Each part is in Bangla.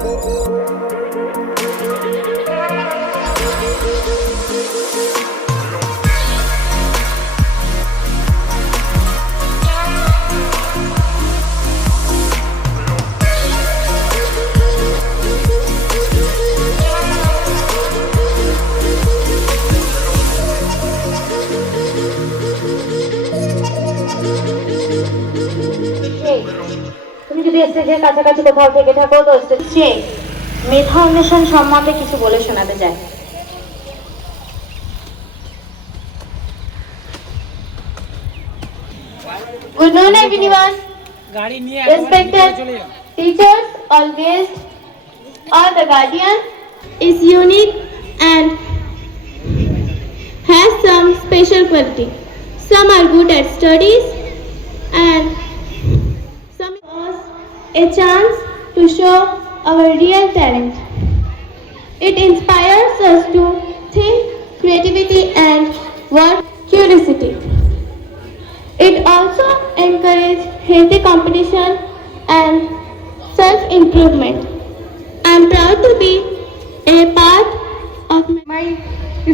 তুমি যদি স্টেজের কাছাকাছি কোথাও থেকে থাকো তো স্টেজে মেধা অন্বেষণ সম্বন্ধে কিছু বলে শোনাতে চাই। Good noon everyone. Respected teachers, all guests, all the guardian is unique and has some special quality. Some are good at studies and some us a chance to show our real talent. It inspires us to think, creativity and work curiosity. It also encourages healthy competition and self-improvement. I am proud to be a part of my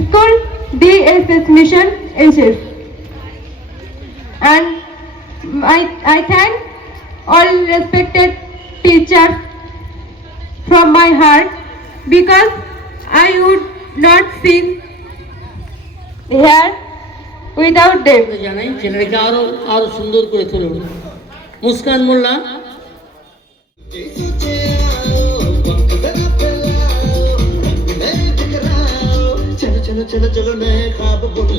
school DSS mission SS. And I thank all respected teachers from my heart because I would not feel here without them. জানাই ছেলেটাকে আরো সুন্দর করে তুলে মুস্কান মোল্লা। চলো চলো চলো চলো নয় খাব বলি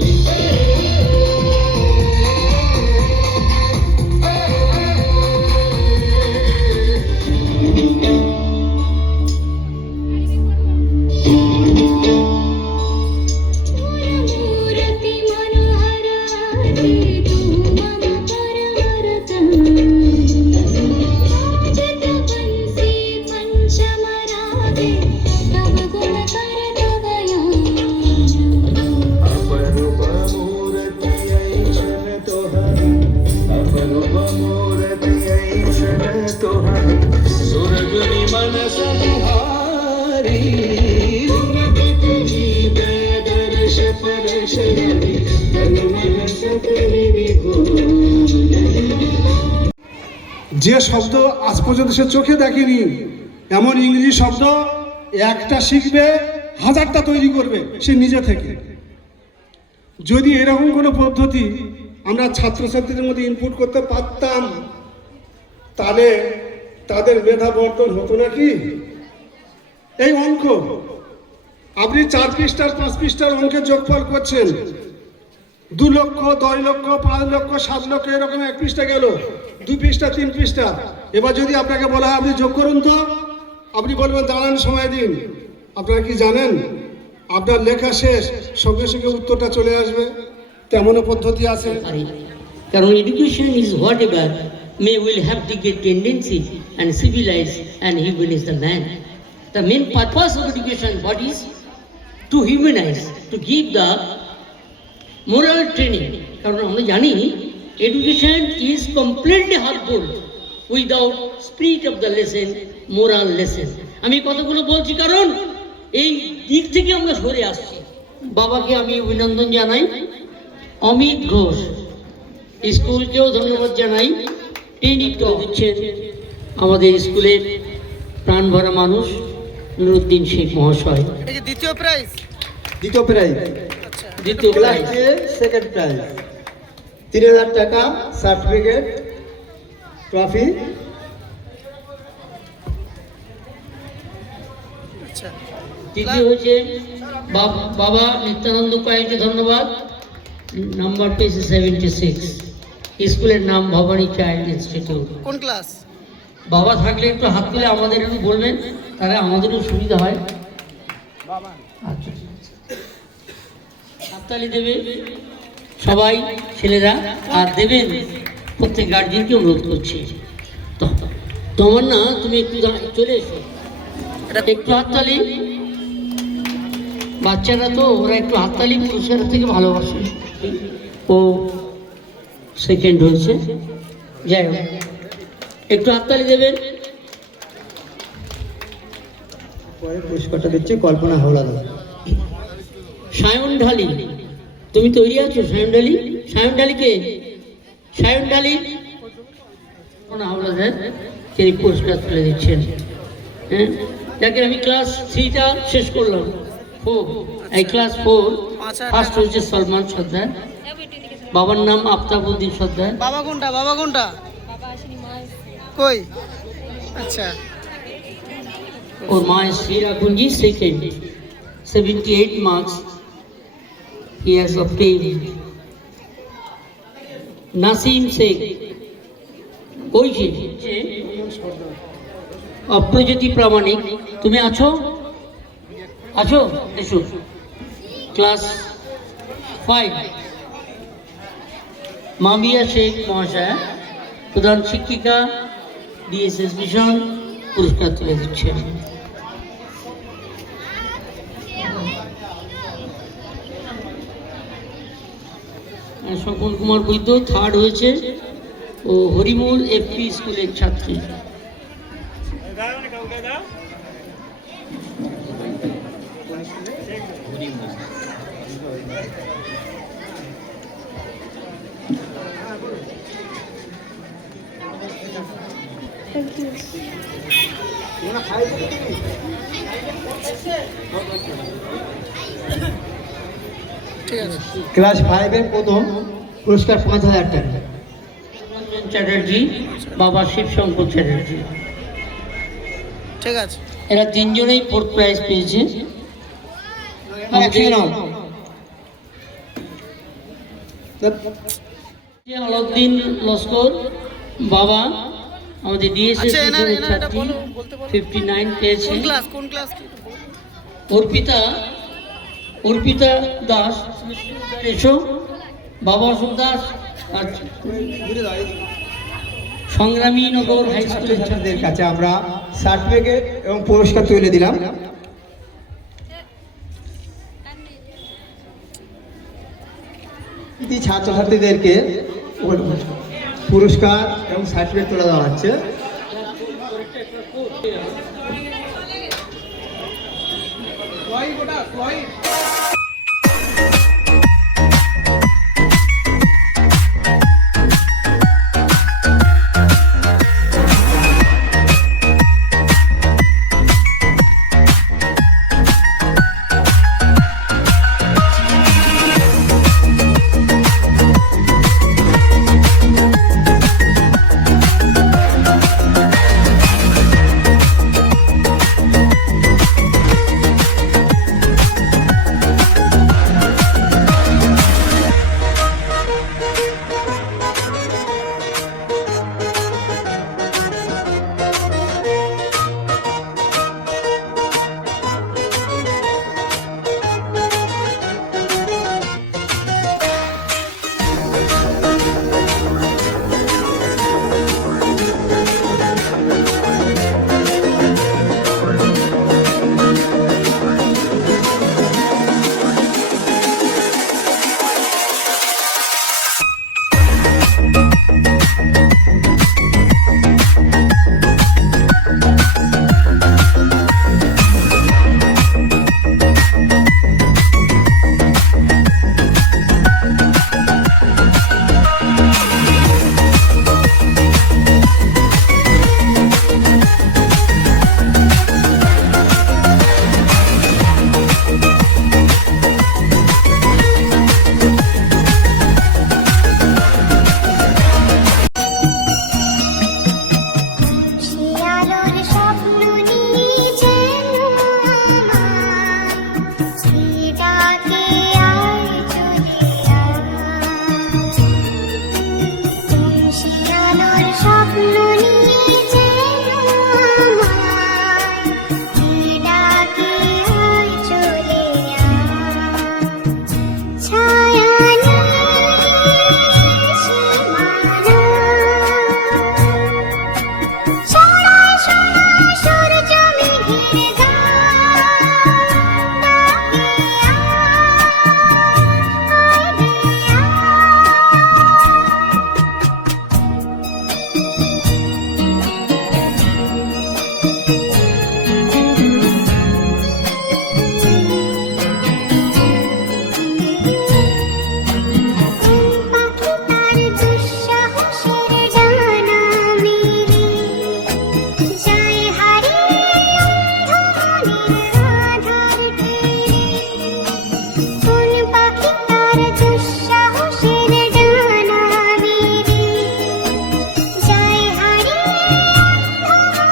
যে শব্দ আজ পর্যন্ত সে চোখে দেখেনি এমন ইংরেজি শব্দ একটা শিখবে হাজারটা তৈরি করবে সে নিজে থেকে। যদি এরকম কোনো পদ্ধতি আমরা ছাত্রছাত্রীদের মধ্যে ইনপুট করতে পারতাম তাহলে তাদের মেধা বর্ধন হতো নাকি? এই অঙ্ক আপনি 4 পৃষ্ঠার 5 পৃষ্ঠার অঙ্কের যোগফল করছেন, 2 লক্ষ 10 লক্ষ 5 লক্ষ 7 লক্ষ এরকম 1 পৃষ্ঠা গেল, 2 পৃষ্ঠা 3 পৃষ্ঠা। এবার যদি আপনাকে বলা হয় আপনি যোগ করুন তো, আপনি বলবেন দাঁড়ান সময় দিন। আপনারা কি জানেন আপনার লেখা শেষ সঙ্গে সঙ্গে উত্তরটা চলে আসবে? তেমনও পদ্ধতি আছে। কারণ education is whatever may will have to get tendency and civilise and humanise the man. The main purpose of education what is to humanise, to give the moral training. কারণ আমরা জানি education is completely harmful without spirit of the lesson, moral lesson. আমি কথাগুলো বলছি কারণ এই দিক থেকে আমরা সরে আসছি। বাবাকে আমি অভিনন্দন জানাই, অমিত ঘোষ স্কুলকেও ধন্যবাদ জানাই। ট্রেনিংটা দিচ্ছেন আমাদের স্কুলের প্রাণ ভরা মানুষ নুরুদ্দিন শেখ মহাশয়। দ্বিতীয় প্রাইজ দ্বিতীয় প্রাইজ সেকেন্ড প্রাইজ 3000 টাকা, সার্টিফিকেট, ট্রফি। তৃতীয় হচ্ছে বাবা নিত্যানন্দ কয়েকটি ধন্যবাদ। নাম্বার পেয়েছে 76। স্কুলের নাম ভবানী চাইল্ড ইনস্টিটিউট। কোন ক্লাস? বাবা থাকলে একটু হাত তুলে আমাদের একটু বলবেন, তাহলে আমাদেরও সুবিধা হয়। আচ্ছা, হাততালি দেবে সবাই ছেলেরা, আর দেবেন প্রত্যেক গার্জিয়ানকে অনুরোধ করছি। তোমার না তুমি একটু চলে এসো, একটু হাততালি। বাচ্চারা তো ওরা একটু হাততালি পুরুষের থেকে ভালোবাসে। ও সেকেন্ড হয়েছে, যাই হোক একটু হাততালি দেবেন। পরে পুরস্কারটা দিচ্ছে কল্পনা হাওলাদার। সায়ন ঢালি, তুমি তৈরি আছো? সায়ন ঢালি, সায়ন ঢালিকে, সায়ন ঢালি হাওলাদার তিনি পুরস্কার তুলে দিচ্ছেন। হ্যাঁ, যাকে আমি ক্লাস 3টা শেষ করলাম, 4, এই ক্লাস 4 ফার্স্ট হয়েছে সলমান সর্দার, বাবার নাম আফতাবউদ্দিন সর্দার। বাবা কোনটা? বাবা কোনটা? কই? আচ্ছা, और माँ Shri Raghunji second, 78 marks he has obtained. Nasim Sheikh, ওই যে অপ্রজ্যোতি প্রামাণিক, তুমি আছো? আছো? এসো। ক্লাস 5 মামিয়া শেখ মহাশয়া, প্রধান শিক্ষিকা, ডিএসএস মিশন, পুরস্কার তুলে দিচ্ছে। স্বপন কুমার বৈদ্য থার্ড হয়েছে, ও হরিমূল এফপি স্কুলের ছাত্রী। Thank you. ঠিক আছে। ক্লাস 5-এর প্রথম পুরস্কার 5,000 টাকা। রঞ্জন চ্যাটার্জি, বাবা শিবশঙ্কর চ্যাটার্জি, ঠিক আছে। এরা তিনজনেই ফোর্থ প্রাইজ পেয়েছে। একসঙ্গে নাও। আলাউদ্দিন লস্কর, বাবা আমাদের ডিএসএস আচ্ছা, এনার এটা ছাত্রী, বলো, বলতে বলো। 59 পেয়েছে। কোন ক্লাস? কোন ক্লাস? অর্পিতা দাস, এসো। বাবা অশোক দাস আর সংগ্রামী নগর হাই স্কুলের ছাত্রী। ছাত্রছাত্রীদের কাছে আমরা সার্টিফিকেট এবং পুরস্কার তুলে দিলাম। ছাত্রছাত্রীদেরকে পুরস্কার এবং সার্টিফিকেট তুলে দেওয়া হচ্ছে।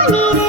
জানি রে